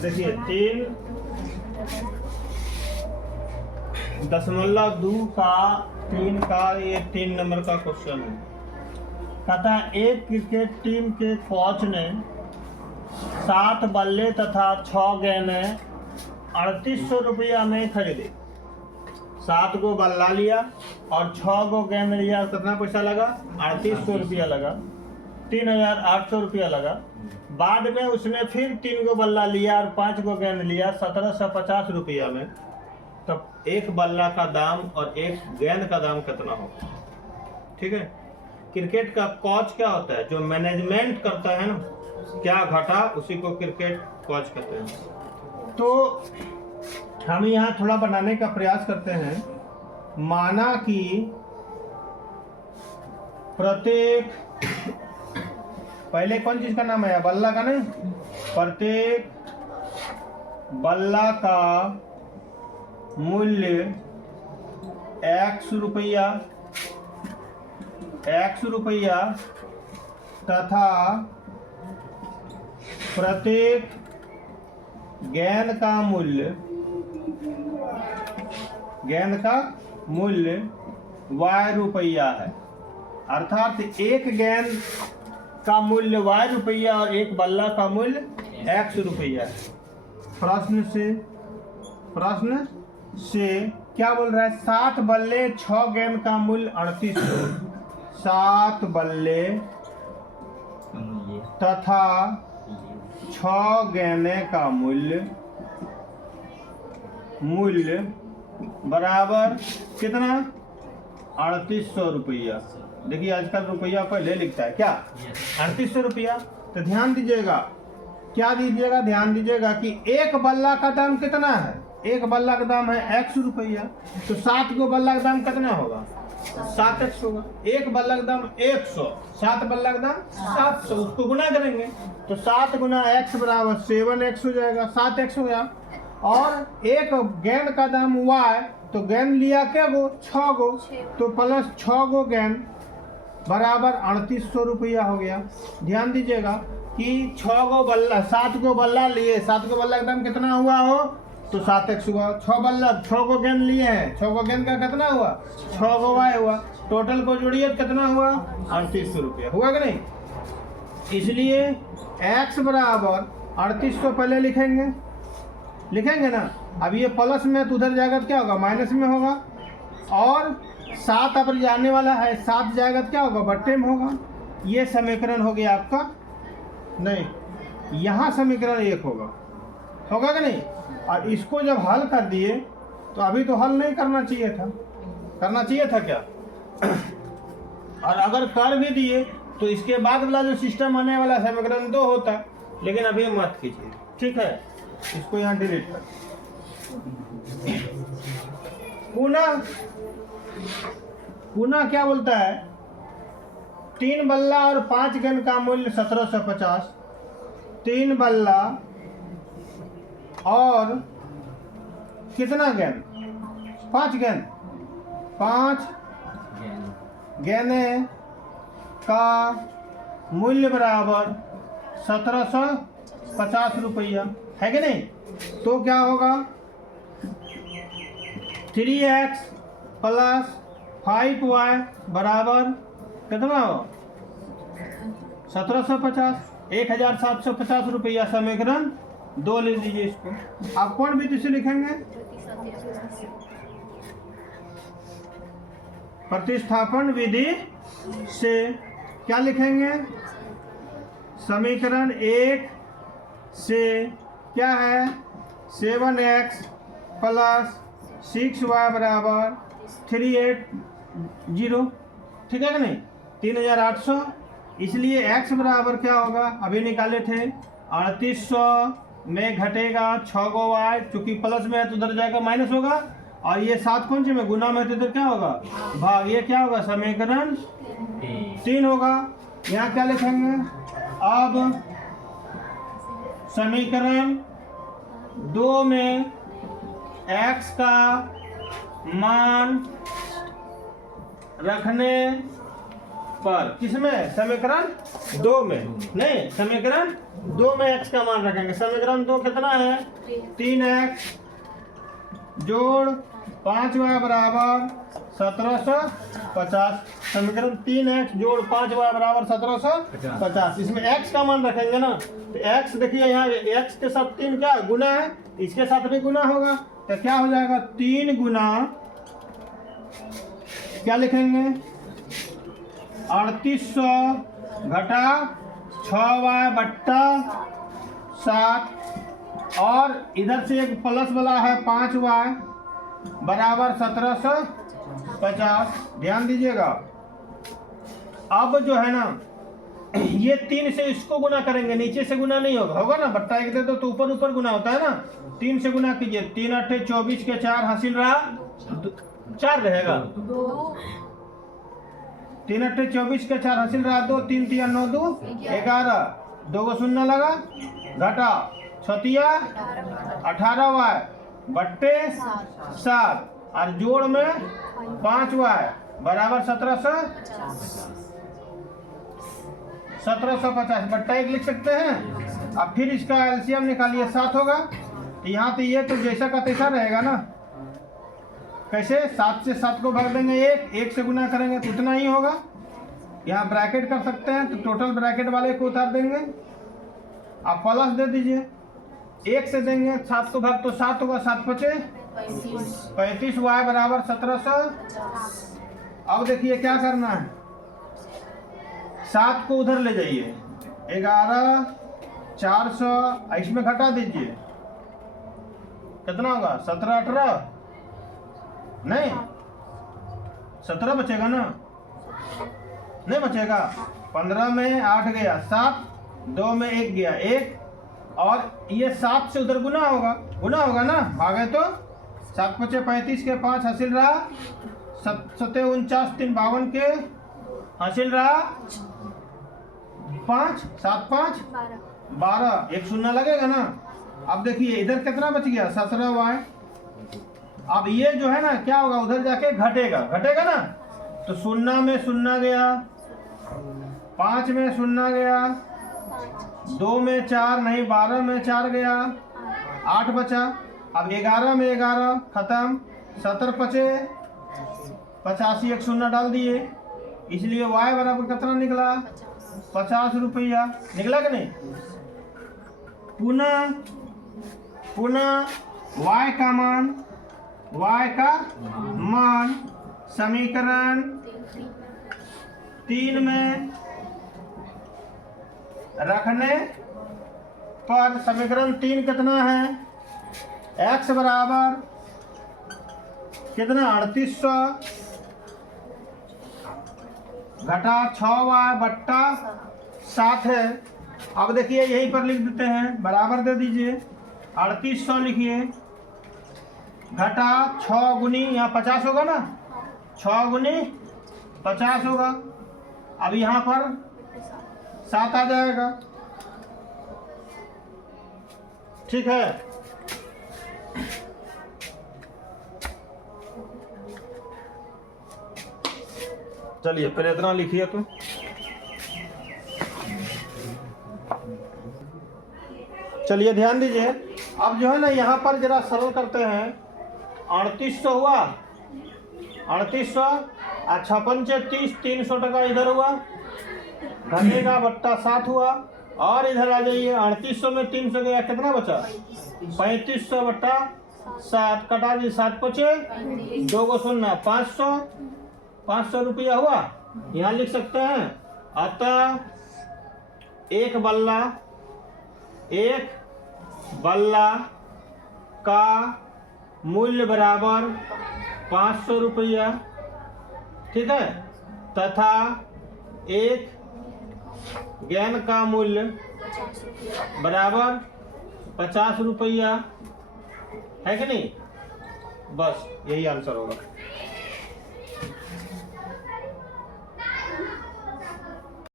देखिए 3.2 का 3 का ये 3 नंबर का क्वेश्चन है। कहता है एक क्रिकेट टीम के कोच ने 7 बल्ले तथा 6 गेंदें 3800 रुपया में खरीदी। 7 गो बल्ला लिया और 6 गो गेंद लिया, कितना पैसा लगा? 3800 रुपया लगा, 3800 रुपया लगा। बाद में उसने फिर 3 गो बल्ला लिया और 5 गो गेंद लिया 1750 रुपया में। तब एक बल्ला का दाम और एक गेंद का दाम कितना होगा? ठीक है। क्रिकेट का कोच क्या होता है? जो मैनेजमेंट करता है ना, क्या घटा उसी को क्रिकेट कोच कहते हैं। तो हम यहाँ थोड़ा बनाने का प्रयास करते हैं। माना कि प्रत्येक, पहले कौन चीज का नाम है? बल्ला का नहीं। प्रत्येक बल्ला का मूल्य x रुपया तथा प्रत्येक गेंद का मूल्य y रुपया है। अर्थात एक गेंद का मूल्य y रुपया और एक बल्ला का मूल्य x रुपया है। प्रश्न से क्या बोल रहा है? 7 बल्ले 6 गेंद का मूल्य 3800। 7 बल्ले तथा 6 गेंदे का मूल्य बराबर कितना? 3800 रुपया। देखिए आजकल रुपया पहले लिखता है क्या? 3800 रुपया। तो ध्यान दीजिएगा, क्या दीजिएगा? ध्यान दीजिएगा कि एक बल्ला का दाम कितना है? एक बल्ला का दाम है x रुपया। तो 7 गो बल्ला का दाम कितना होगा? 7x होगा। एक बल्ला का दाम 100, 7 बल्ला का दाम 700, उसको गुना करेंगे तो 7 गुना x बराबर 7x हो जाएगा, 7x हो गया। और एक गेंद का दाम y, तो गेंद लिया क्या गो? 6 गो, तो प्लस 6 गो गेंद बराबर 3800 रुपया हो गया। ध्यान दीजिएगा कि 6 गो बल्ला, 7 गो बल्ला लिए, 7 गो बल्ला का दाम कितना हुआ हो? तो 7x हुआ। 6 बल्ला, 6 गो गेंद लिए हैं, 6 गो गेंद का कितना हुआ? 6 गो y हुआ। टोटल को जोड़िए कितना हुआ? 3800 रुपया हुआ कि नहीं? इसलिए x बराबर 3800 पहले लिखेंगे ना। अब ये प्लस में तो उधर जाएगा तो क्या होगा? माइनस में होगा। और 7 अब जाने वाला है, 7 जाएगा तो क्या होगा? बट्टे में होगा। ये समीकरण हो गया आपका। नहीं, यहाँ समीकरण 1 होगा कि नहीं? और इसको जब हल कर दिए तो अभी तो हल नहीं करना चाहिए था। करना चाहिए था क्या? और अगर कर भी दिए तो इसके बाद वाला जो सिस्टम आने वाला समीकरण 2 होता, लेकिन अभी मत कीजिए, ठीक है? इसको यहाँ डिलीट कर। पुनः क्या बोलता है? 3 बल्ला और 5 गेंद का मूल्य 1750। 3 बल्ला और कितना गेंद? 5 गेंद, 5 गेंदे का मूल्य बराबर 1750 रुपया है कि नहीं? तो क्या होगा? 3x प्लस 5y बराबर कितना हो? 1750, 1750 रुपया। समीकरण 2 ले लीजिए इसको। आप कौन विधि से लिखेंगे? प्रतिस्थापन विधि से। क्या लिखेंगे? समीकरण 1 से क्या है? 7x प्लस 6y बराबर 380। ठीक है कि नहीं? 3800। इसलिए x बराबर क्या होगा? अभी निकाले थे 3800 में घटेगा 6 गो y, चूंकि प्लस में है तो उधर जाएगा माइनस होगा। और ये 7 कौन सी में गुना में है तो इधर क्या होगा? भाग। ये क्या होगा? समीकरण 3 होगा। यहाँ क्या लिखेंगे? अब समीकरण 2 में x का मान रखने पर, किसमें? समीकरण 2 में नहीं, समीकरण 2 में x का मान रखेंगे। समीकरण 2 कितना है? 3x जोड़ 5y बराबर 1750। समीकरण 3x जोड़ 5y बराबर 1750। इसमें x का मान रखेंगे ना, तो x देखिए यहाँ x के साथ 3 क्या गुना है, इसके साथ भी गुना होगा, तो क्या हो जाएगा 3 गुना क्या लिखेंगे 3800 घटा 6y बट्टा 7 और इधर से एक प्लस वाला है 5y बराबर 1750। ध्यान दीजिएगा। अब जो है ना ये 3 से इसको गुना करेंगे, नीचे से गुना नहीं होगा, होगा ना, बट्टा 1 दे दो तो ऊपर ऊपर गुना होता है ना। 3 से गुना कीजिए, 3 8 24 के 4 हासिल रहा 4 रहेगा, 3 8 24 के 4 हासिल रहा 2, 3 3 9 2 11, 2 को शून्य लगा, घटा 6 18y बट्टे 7 और जोड़ में 5y बराबर 1750 बट्टा 1 लिख सकते हैं। अब फिर इसका एलसीएम निकालिए, 7 होगा, यहाँ तो ये तो जैसा का तैसा रहेगा ना। कैसे? 7 से 7 को भाग देंगे 1 से गुना करेंगे तो उतना ही होगा। यहाँ ब्रैकेट कर सकते हैं तो टोटल ब्रैकेट वाले को उतार देंगे, आप प्लस दे दीजिए, 1 से देंगे 7 को भाग तो 7 होगा, 7 5 35 y बराबर 1700। अब देखिए क्या करना है, 7 को उधर ले जाइए, 11 400 इसमें घटा दीजिए, कितना होगा 17 18 नहीं 17 बचेगा ना, नहीं बचेगा, 15 में 8 गया 7, 2 में 1 गया 1 और ये 7 से उधर गुना होगा ना, भागे तो 7 5 35 के 5 हासिल रहा 7 49 3 52 के हासिल रहा 5 7 5 12, 1 शून्य लगेगा ना। अब देखिए इधर कितना बच गया 17y। अब ये जो है ना क्या होगा, उधर जाके घटेगा ना, तो 0 में 0 गया, 5 में 0 गया, 2 में 4 नहीं 12 में 4 गया, 8 बचा। अब 11 में 11 खत्म, 70 5 85 1 शून्य डाल दिए, इसलिए y बराबर कितना निकला 50 रुपया। निकला कि नहीं? पुनः y का मान समीकरण 3 में रखने पर समीकरण 3 कितना है, x बराबर कितना 3800 घटा 6y बट्टा 7 है। अब देखिए यहीं पर लिख देते हैं, बराबर दे दीजिए, 3800 लिखिए घटा 6 गुनी यहाँ 50 होगा ना, 6 गुनी 50 होगा। अब यहाँ पर 7 आ जाएगा, ठीक है। चलिए पहले इतना लिखिए तो चलिए ध्यान दीजिए। अब जो है ना यहाँ पर जरा सरल करते हैं, 3800 हुआ, 3800 अच्छा 35 300 टका इधर हुआ, घटेगा बट्टा 7 हुआ, और इधर आ जाइए 3800 में 300 गया, कितना बचा 3500 बट्टा 7, कटा दी 7 5 2 को शून्य 500 रुपया हुआ, यहाँ लिख सकते हैं। अतः एक बल्ला का मूल्य बराबर 500 रुपया, ठीक है, तथा एक गेंद का मूल्य बराबर 50 रुपया, है कि नहीं? बस यही आंसर होगा।